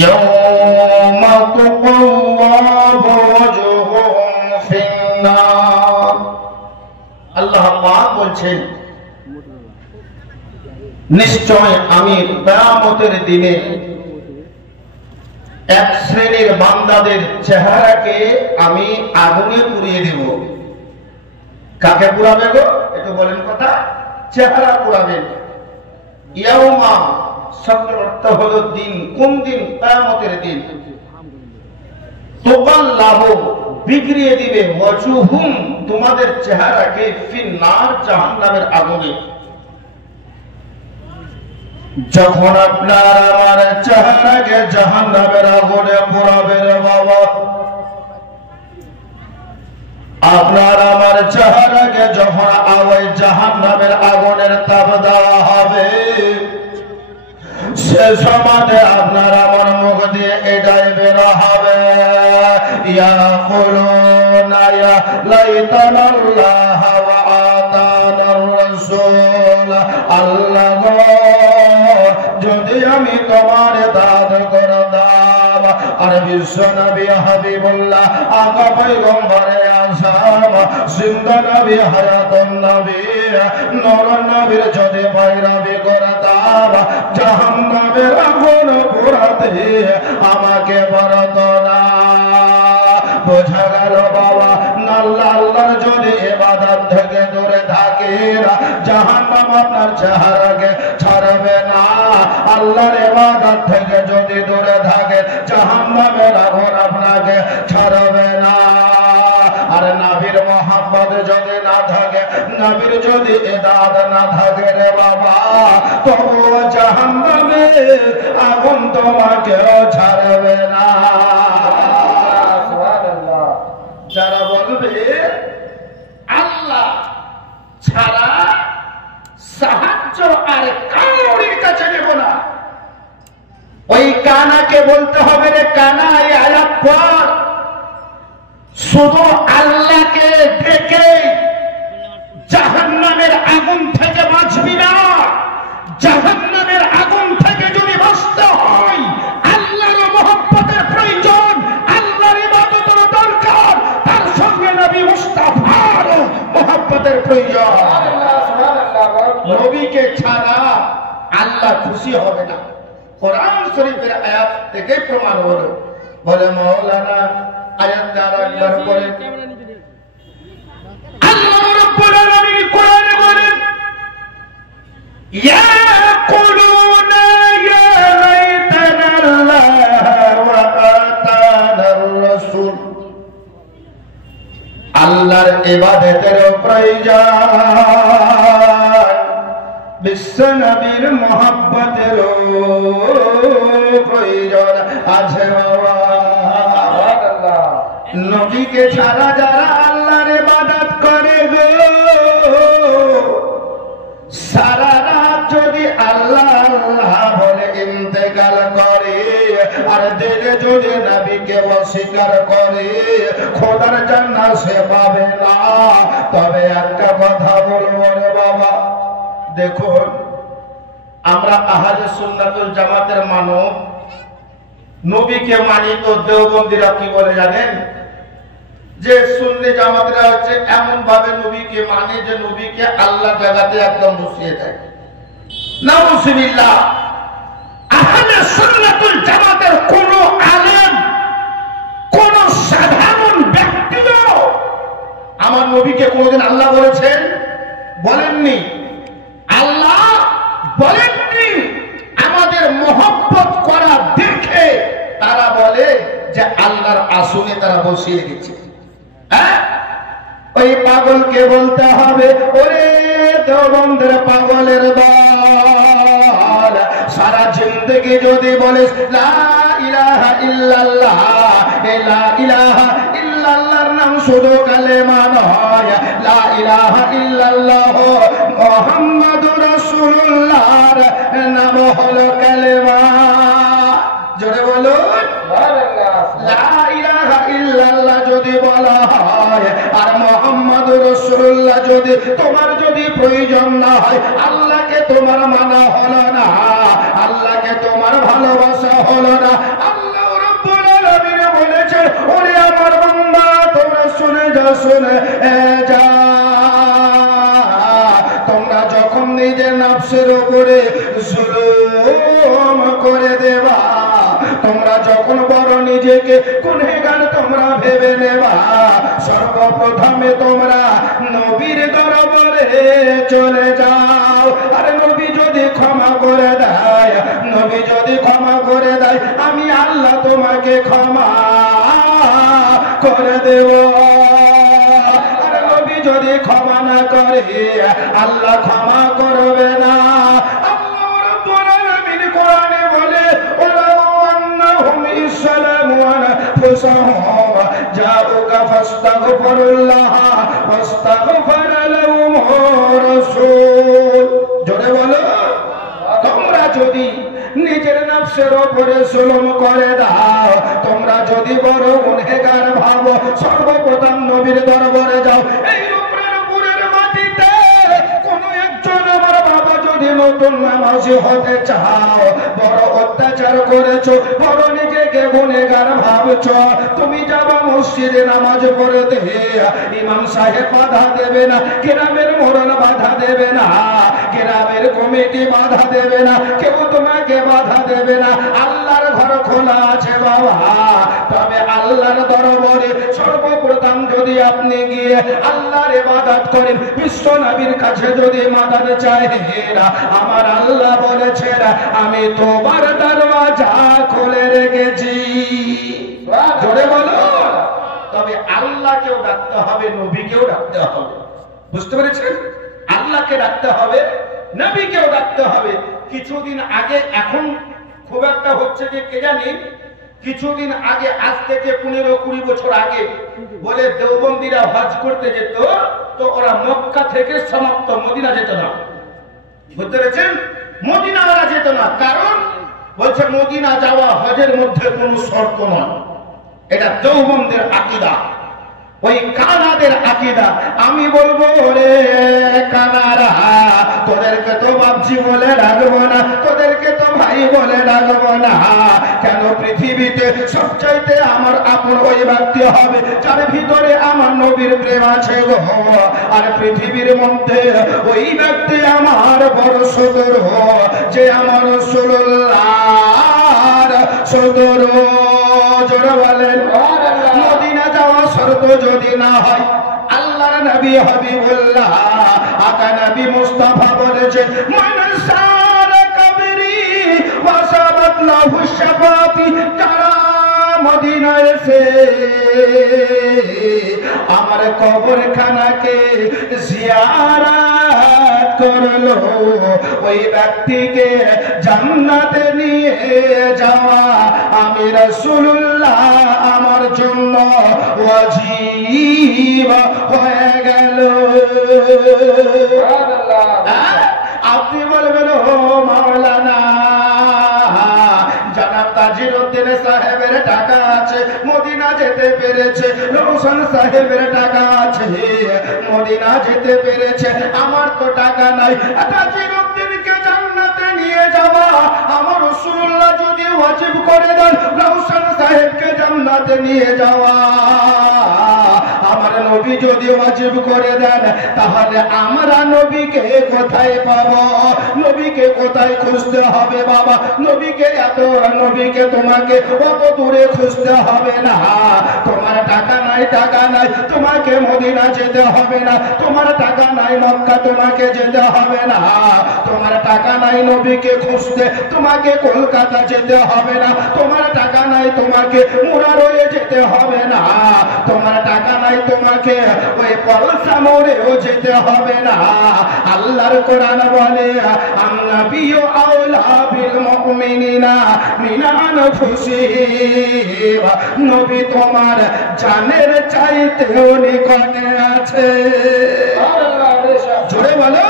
ইয়াউমা তুকাল্লাবু ওয়াজহুহুম ফিন্নার। আল্লাহ পাক বলছেন, নিশ্চয় আমি কিয়ামতের দিনে এক শ্রেণীর বান্দাদের চেহারাকে আমি আগুনে পুড়িয়ে দেব। কাকে পুড়াবে গো? একটু বলেন কথা। চেহারা পুড়াবেন। ইয়াউমা শব্দের অর্থ হলো দিন। কোন দিন? কিয়ামতের দিন। তুকাল্লাবু বিগড়িয়ে দিবে, ওয়াজহুহুম তোমাদের চেহারাকে, ফিন্নার জাহান্নামের আগুনে। যখন আপনার আমার চেহারাকে জাহান্নামের আগুনে পোড়াবে রে বাবা, আপনার আমার চেহারাকে যখন ওই জাহান্নামের আগুনের তাপ দেওয়া হবে, সে সময় আপনার আমার মুখ দিয়ে এটাই বের হবে, ইয়াকুলুনা ইয়া লাইতানাল্লাহ ওয়া আতানার রাসূল। আল্লাহ যদি আমি তোমার দাদ করতাম আর বিশ্ব নবী হাবিবুল্লাহ আকা পয়গম্বরে আযম জিন্দা নবী হায়াতুন নবী নূর নবীর যদি পয়রাবি করতাম, জাহান্নামের আগুন পোড়াতে আমাকে পারত না। বোঝা গেল বাবা, আল্লাহ আল্লাহর যদি ইবাদত থেকে দূরে থাকে, জাহান্নাম আপনার চেহারাকে ছাড়বে না। আল্লাহর ইবাদত থেকে যদি দূরে থাকে, জাহান্নামের আগুন আপনাকে ছাড়বে না। আর নবীর মোহাম্মদ যদি না থাকে, নবীর যদি ইতাআত না থাকে রে বাবা, তবুও জাহান্নামের আগুন তোমাকেও ছাড়বে না। সুবহানাল্লাহ। যারা বলবে আল্লাহ ছাড়া সাহায্য আর কারোর কাছে নেব না, ওই কানাকে বলতে হবে রে কানা, এই আয়াত পড়। শুধু আল্লাহকে ডেকে জাহান্নামের আগুন থেকে বাঁচবি না। জাহান্নামের আগুন থেকে যদি বাঁচতে হয়, আল্লাহর মহব্বতের প্রয়োজন, আল্লাহর ইবাদতের দরকার, তার সঙ্গে নবী মুস্তাফার মহব্বতের প্রয়োজন। নবীকে ছাড়া আল্লাহ খুশি হবে না। কোরআন শরীফের আয়াত থেকে প্রমাণ হলো। বলে মাওলানা আয়াত দ্বারা একবার পড়ে আল্লাহ রাব্বুল আলামিন কোরআনে বলেন, ইয়াকুলুনা ইয়া লাইতানা আল্লাহ ওয়া আতানার রাসূল। আল্লাহর ইবাদতের প্রয়োজন, বিশ্ব নবীর মহব্বতের প্রয়োজন আছে বাবা। নবীকে ছাড়া যারা আল্লাহর ইবাদত করে গো, সারা রাত যদি আল্লাহ আল্লাহ বলে ইন্তেকাল করে, আর দিনে যদি নবীকে অস্বীকার করে, খোদার জান্নাত সে পাবে না। তবে একটা কথা বলবো রে বাবা, দেখুন আমরা আহলে সুন্নাতুল জামাতের মানব, নবীকে মানি। তো দেওবন্দীরা কি বলে জানেন? যে সুন্নি জামাতরা হচ্ছে এমন ভাবে নবীকে মানে যে নবীকে আল্লাহ জায়গাতে একদম বসিয়ে দেয়। নাউযুবিল্লাহ। আহলে সুন্নাতুল জামাতের কোন আলেম, কোন সাধারণ ব্যক্তিও আমার নবীকে কোনদিন আল্লাহ বলেছেন? বলেননি। আল্লাহ বলেননি। আমাদের মহব্বত করা দেখে তারা বলে যে আল্লাহর আসনে তারা বসিয়ে দিচ্ছে। ওই পাগলকে বলতে হবে, ওরে দেওবন্দের পাগলের দল, সারা জিন্দেগি যদি বলিস লা ইলাহা ইল্লাল্লাহ, লা ইলাহা ইল্লাল্লাহর নাম শুধু কালেমা নয়, লা ইলাহা ইল্লাল্লাহ মুহাম্মাদুর রাসূলুল্লাহর নাম হলো কালেমা। জোরে বলুন লা ইলাহা ইল্লাল্লাহ যদি বলা হয়, আর মুহাম্মাদুর রাসূলুল্লাহ যদি তোমার যদি প্রয়োজন না হয়, আল্লাহকে তোমার মানা হলো না, আল্লাহকে তোমার ভালোবাসা হলো না, শুনে যা, তোমরা যখন নিজের নফসের উপরে জুলুম করে দেবা, তোমরা যখন বড় নিজেকে গুনাহগার তোমরা ভেবে নেবা, সর্বপ্রথমে তোমরা নবীর দরবারে চলে যাও। আর নবী যদি ক্ষমা করে দেয়, নবী যদি ক্ষমা করে দেয়, আমি আল্লাহ তোমাকে ক্ষমা করে দেব। আর নবী যদি ক্ষমা না করে, আল্লাহ ক্ষমা করবে না। আল্লাহ রাব্বুল আলামিন কোরআনে বলে, জাউকা ফাস্তাগফিরুল্লাহ ওয়াস্তাগফার লাহুমুর রাসূল। জোরে বলো, তোমরা যদি নিজের নফসের উপরে জুলুম করে দাও, তোমরা যদি বড় গুনাহগার ভাবো, সর্বপ্রথম নবীর দরবারে যাও। এই রূপপুরের মাটিতে কোন একজন আমার বাবা যদি নতুন নামাজি হতে চাও, বড় অত্যাচার করেছো, বড় নিজেকে গুনাহগার ভাবছো, তুমি যাবা মসজিদে নামাজ পড়তে, ইমাম সাহেব বাধা দেবে না, গ্রামের মোড়ল বাধা দেবে না, গ্রামের কমিটি বাধা দেবে না, কেউ তোমাকে বাধা দেবে না। আল্লাহর ঘর খোলা আছে বাবা। তবে আল্লাহর দরবারে সর্বপ্রথম যদি আপনি গিয়ে আল্লাহর ইবাদত করেন, বিশ্ব নবীর কাছে যদি মাদাদ চাইেন, আমার আল্লাহ বলেছেন আমি তোমার দরওয়াজা খুলে রেখেছি। জোরে বলো। তবে আল্লাহকেও ডাকতে হবে, নবীকেও ডাকতে হবে। বুঝতে পেরেছেন? আল্লাহকে ডাকতে হবে, নবীকেও ডাকতে হবে। কিছুদিন আগে, এখন খুব একটা হচ্ছে যে কে জানি, কিছুদিন আগে, আজ থেকে 15-20 বছর আগে বলে দেওবন্দিরা হজ করতে যেত, তো ওরা মক্কা থেকে সমাপ্ত, মদিনা যেত না। বুঝতে পেরেছেন? মদিনা ওরা যেত না, কারণ বলছে মদিনা যাওয়া হজের মধ্যে কোনো শর্ত নয়। এটা দেওবন্দের আকীদা, ওই কানাদের আকীদা। আমি বলবো রে কানারা, তোদেরকে তো বাপজি বলে ডাকবো না, তোদেরকে তো ভাই বলে ডাকবো না। কেন? পৃথিবীতে সবচাইতে আমার আপন ওই ব্যক্তি হবে যার ভিতরে আমার নবীর প্রেম আছে গো। আর পৃথিবীর মধ্যে ওই ব্যক্তি আমার বড় সদর, যে আমার রাসূলুল্লাহর সদর। জোরে বলেন। মদিনা যাওয়া শর্ত যদি না হয়, আল্লাহর নবী হাবিবুল্লাহ আকা নবী মুস্তাফা বলেছেন, মান সারা কবরি ওয়াসাবাত লাহু শাফাতি, যারা মদিনা এসে আমার কবরখানাকে জিয়ারত করলো, ওই ব্যক্তিকে জান্নাতে নিয়ে যাওয়া আমি রাসূলুল্লাহ আমার জন্য ওয়াজিব হয়ে গেল। আপনি বলবেন ও মাওলানা, জনাব তাজিরউদ্দিন সাহেবের টাকা আছে, মদিনা যেতে পেরেছে, রওশন সাহেবের টাকা আছে, মদিনা যেতে পেরেছে, আমার তো টাকা নাই। তাজিরউদ্দিনকে জান্নাতে নিয়ে যাওয়া আমার রাসূলুল্লাহ যদি ওয়াজিব করে দেন, রওশন সাহেবকে জান্নাতে নিয়ে যাওয়া আমার নবী যদি ওয়াজিব করে দেন, তাহলে আমরা নবীকে কোথায় পাবো? নবীকে কোথায় খুঁজতে হবে বাবা? নবীকে নবীকে তোমাকে অত দূরে খুঁজতে হবে না। তোমার টাকা নাই, টাকা নাই, তোমাকে মদিনা যেতে হবে না। তোমার টাকা নাই, মক্কা তোমাকে যেতে হবে না। তোমার টাকা নাই নবীকে খুঁজতে, তোমাকে কলকাতা যেতে হবে না। তোমার টাকা নাই, তোমাকে মুরারয়ে যেতে হবে না। তোমার টাকা নাই, তোমাকে ওই পলসা মোড়েও যেতে হবে না। আল্লাহর কোরআন বলে, আন্নাবিয়্যু আওলা বিল মুমিনিনা মিন আনফুসিহিম, নবী তোমার জানের চাইতেও নিকটে আছে। জোরে বলো,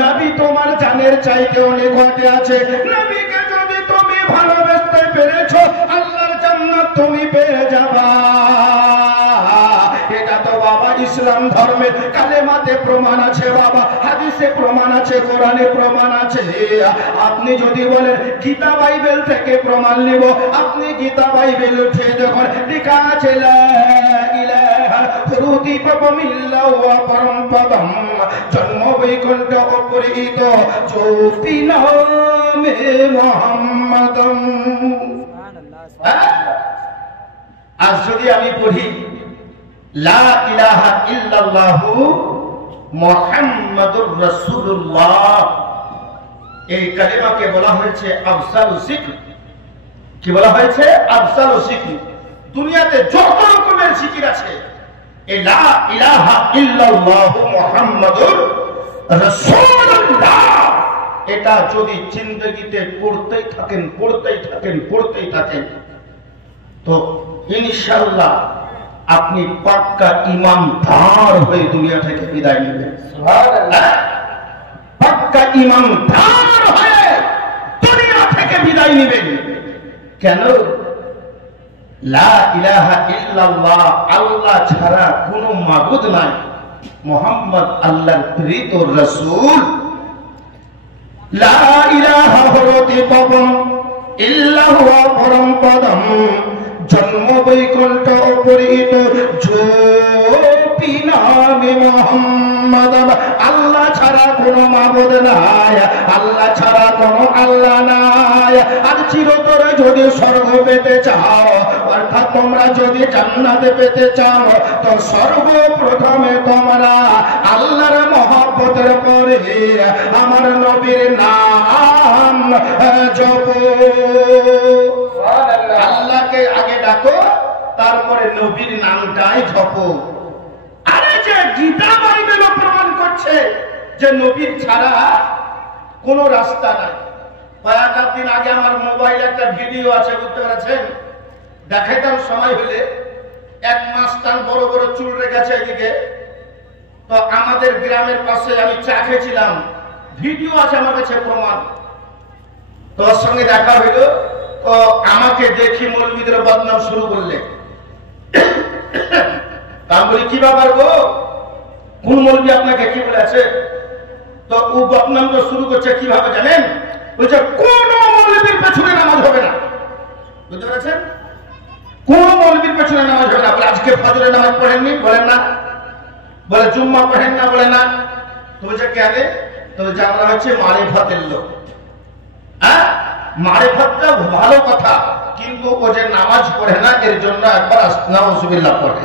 নবী তোমার জানের চাইতেও নিকটে আছে। নবীকে যদি তুমি ভালোবাসতে পেরেছো, আল্লাহর জান্নাত তুমি পেয়ে যাবা। এটা তো বাবা ইসলাম ধর্মের কালেমাতে প্রমাণ আছে বাবা, হাদিসে প্রমাণ আছে, কোরআনে প্রমাণ আছে। আপনি যদি বলেন গীতা বাইবেল থেকে প্রমাণ নিব, আপনি গীতা বাইবেল উঠে দেখুন, লেখা আছে লা ইলাহা রুতিপমিল্লাহু ওয়া পরমপদম জন্ম বৈকুণ্ঠ অপরিহিত জ্যোতি নামে মুহাম্মাদম। আজ যদি আমি পড়ি লা ইলাহা ইল্লাল্লাহু মুহাম্মাদুর রাসূলুল্লাহ, এই কালিমাকে বলা হয়েছে আফজালু যিকর। কি বলা হয়েছে? আফজালু যিকর। দুনিয়াতে যত রকমের জিকির আছে, এই লা ইলাহা ইল্লাল্লাহু মুহাম্মাদুর রাসূলুল্লাহ, এটা যদি জিন্দেগিতে পড়তেই থাকেন তো ইনশাআল্লাহ আপনি পাক্কা ইমানদার হয়ে দুনিয়া থেকে বিদায় নেবেন। সুবহানাল্লাহ। পাক্কা ইমানদার হয়ে দুনিয়া থেকে বিদায় নেবেন। কেন? লা ইলাহা ইল্লাল্লাহ, আল্লাহ ছাড়া কোনো মাবুদ নাই, মুহাম্মদ আল্লাহর প্রেরিত রাসূল। লা ইলাহা রতিপবম ইল্লাহু পরমপদম জন্ম বৈকুণ্ঠ অপরিহিত জ্যোতি নামে মুহাম্মদ। আল্লাহ ছাড়া কোনো মাবুদ নাই, আল্লাহ ছাড়া কোনো আল্লাহ নাই। আর চিরতরে যদি স্বর্গ পেতে চাও, অর্থাৎ তোমরা যদি জান্নাত পেতে চাও, তো সর্বপ্রথমে তোমরা আল্লাহর মহব্বতের পরে আমার নবীর নাম জপো। আল্লাহকে আগে ডাকো, তারপরে নবীর নামটাই জপো। আরে যে গীতা বাইবেল প্রমাণ করছে যে নবীর ছাড়া কোনো রাস্তা নাই। কয়েকটা দিন আগে আমার মোবাইলে একটা ভিডিও আছে, বুঝতে পেরেছেন? দেখাইতাম সময় হলে। এক মাস্টার বড় বড় চুল রেখেছে এদিকে। তো আমাদের গ্রামের পাশে আমি চা খেয়েছিলাম, ভিডিও আছে আমার কাছে প্রমাণ। তোর সঙ্গে দেখা হইলো, তো আমাকে দেখি মৌলবীদের বদনাম শুরু করলে। তা বলি কি ব্যাপার গো, কোন মৌলবী আপনাকে কি বলেছে? তো ও বদনাম তো শুরু করছে কিভাবে জানেন? বলছে কোন মৌলবীর পেছনে নামাজ হবে না। বুঝতে পেরেছেন? কোন মৌলবীর পেছনে নামাজ হবে না। বলে আজকে ফজরের নামাজ পড়েননি? বলেন না। বলে জুম্মা পড়েন না? বলে না। তো বলছে কেন? তো বলছে আমরা হচ্ছে মারিফাতের লোক। হ্যাঁ, মারিফাতটা ভালো কথা, কিন্তু ও যে নামাজ পড়ে না এর জন্য একবার নাউজুবিল্লাহ পড়ে।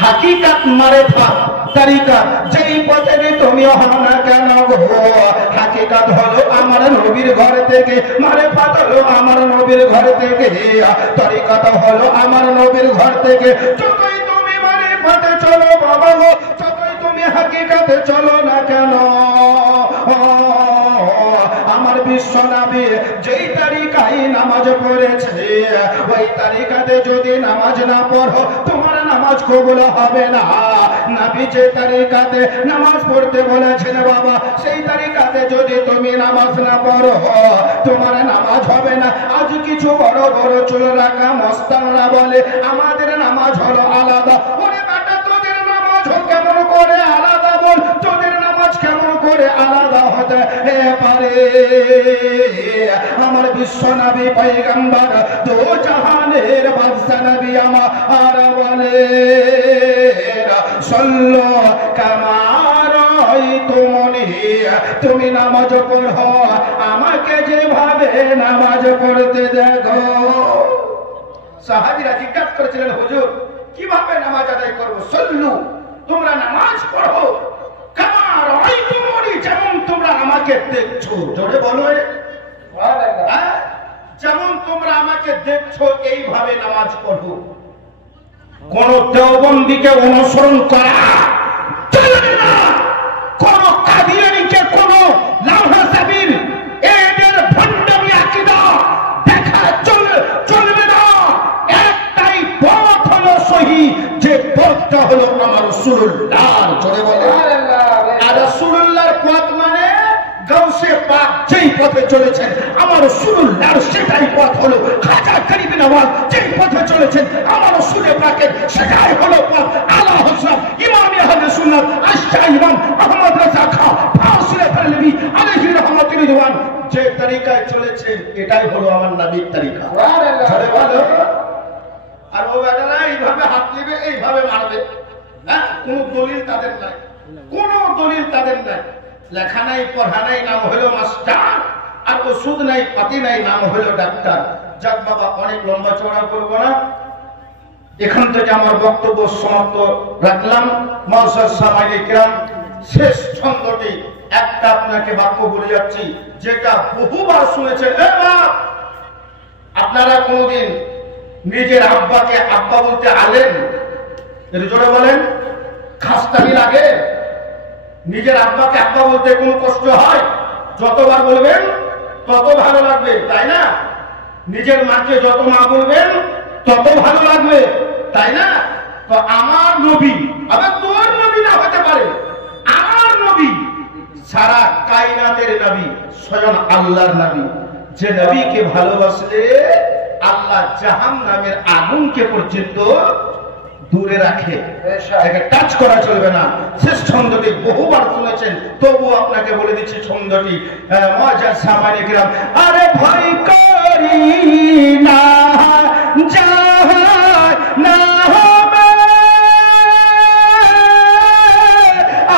হাকিকাত মারিফাত তরিকা যেই পথে তুমি হও না কেন গো, হাকিকাত হলো আমার নবীর ঘর থেকে, মারিফাত হলো আমার নবীর ঘর থেকে, তরিকাত হলো আমার নবীর ঘর থেকে। যতই তুমি মারিফাতে চলো বাবা গো, যতই তুমি হাকিকাতে চলো না কেন, আমার বিশ্ব নবী যেই তারিকায় নামাজ পড়েছে, ওই তারিকাতে যদি নামাজ না পড়ো তোমার নামাজ কবুল হবে না। নবী যে তারিকাতে নামাজ পড়তে বলেছেন বাবা, সেই তারিকাতে যদি তুমি নামাজ না পড়ো তোমার নামাজ হবে না। আজ কিছু বড় বড় চুল রাখা মস্তানরা বলে আমাদের নামাজ হলো আলাদা। ওরে বেটা, তোদের নামাজ কেমন করে আলাদা বল? তোদের নামাজ কেমন করে আলাদা হতে পারে? আমার বিশ্ব নবী পয়গম্বর দো জাহানের বাদশা নবী আমার বলে সল্লো কামা রাআইতুমুনি, তুমি নামাজ পড়ো আমাকে যেভাবে নামাজ পড়তে দেখো। সাহাবীরা জিজ্ঞাসা করেছিলেন হুজুর কিভাবে নামাজ আদায় করব? সল্লু, তোমরা নামাজ পড়ো কামা রাআইতুমুনি, যেমন তোমরা আমাকে দেখছো। জোরে বলো, যেমন তোমরা আমাকে দেখছো এইভাবে নামাজ পড়ো। কোন দেওবন্দীকে অনুসরণ করা চলবে না, কোন কাদিয়ানীকে, কোন লাউহাসাবির এদের ভণ্ডামি আকীদা দেখা চলবে না। একটাই পথ হলো সহি, যে পথটা হলো আমার রাসূলুল্লাহ। জোরে বলে। আর রাসূলুল্লাহর পথ মানে গাউসে পাক যেই পথে চলেছেন আমার রাসূলুল্লাহর সেটাই পথ হলো। খাজা গরিব নওয়াজ যেই পথে চলেছেন আমার রাসূল পাকের সেটাই হলো পথ। আলা হযরত সহি তরিকা। চলে বলো। আর ও বেটারা এইভাবে হাত নেবে, এইভাবে মারবে, হ্যাঁ, কোন দলিল তাদের নাই, কোন দলিল তাদের নাই, লেখা নাই, পড়া নাই, নাম হলো মাস্টার, আর ওষুধ নাই, পাতি নাই, নাম হলো ডাক্তার। যাক বাবা, অনেক লম্বা চড়া করবো না, এখান থেকে আমার বক্তব্য সমাপ্ত রাখলাম। মুআজ্জাজ সামাইয়ে কিরাম, শেষ ছন্দটি একটা আপনাকে বাক্য বলে যাচ্ছি, যেটা বহুবার শুনেছেন। আপনারা কোনদিন নিজের আব্বাকে আব্বা বলতে আলেন? একটু জোরে বলেন। খাস্তানি লাগে? নিজের আব্বাকে আব্বা বলতে কোনো কষ্ট হয়? যতবার বলবেন তত ভালো লাগবে, তাই না? নিজের মাকে যত মা বলবেন তত ভালো লাগবে, তাই না? তো আমার নবী, আবার তোর নবী না হতে পারে, আমার নবী সারা কায়নাতের নবী, স্বয়ং আল্লাহর নবী, যে নবীকে ভালোবাসলে আল্লাহ জাহান্নামের আগুনকে পর্যন্ত দূরে রাখে, একে টাচ করা চলবে না। শেষ ছন্দটি বহুবার শুনেছেন, তবু আপনাকে বলে দিচ্ছি ছন্দটি। মুআজ্জাজ সামাইয়ে কিরাম, আরে ভয় করি না জাহান না হবে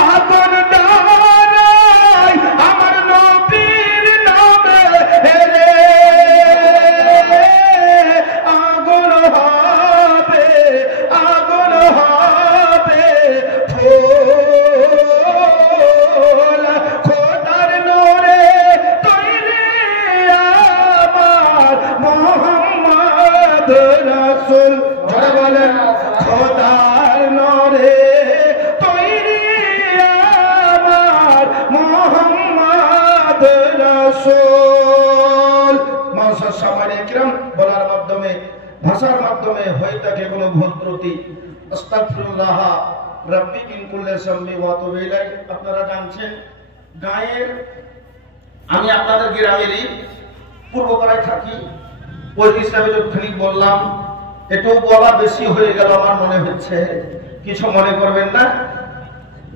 আগুন ডরাই আমার নবীর নামে রে, আগুন হবে, আগুন হবে ফুল খোদার নূরে তৈরি আমার মুহাম্মদ রাসূল। জোরে বলেন, খোদার নূরে তৈরি আমার মুহাম্মদ রাসূল। মুআজ্জাজ সামাইয়ে কিরাম, বলার মাধ্যমে, ভাষার মাধ্যমে হয়ে থাকে কোনো ভুল ত্রুটি, আস্তাগফিরুল্লাহ রাব্বি মিন কুল্লি যামবি ওয়া আতুবু ইলাইহি। আপনারা জানছেন, গায়ের, আমি আপনাদের গ্রামেরই পূর্বপাড়ায় থাকি, ওই হিসাবে যতখানি বললাম, এটাও বলা বেশি হয়ে গেল আমার মনে হচ্ছে, কিছু মনে করবেন না।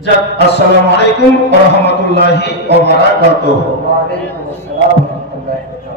যাক, আসসালামু আলাইকুম ওয়া রাহমাতুল্লাহি ওয়া বারাকাতুহু। ওয়া আলাইকুম আসসালাম ওয়া রাহমাতুল্লাহি ওয়া বারাকাতুহু।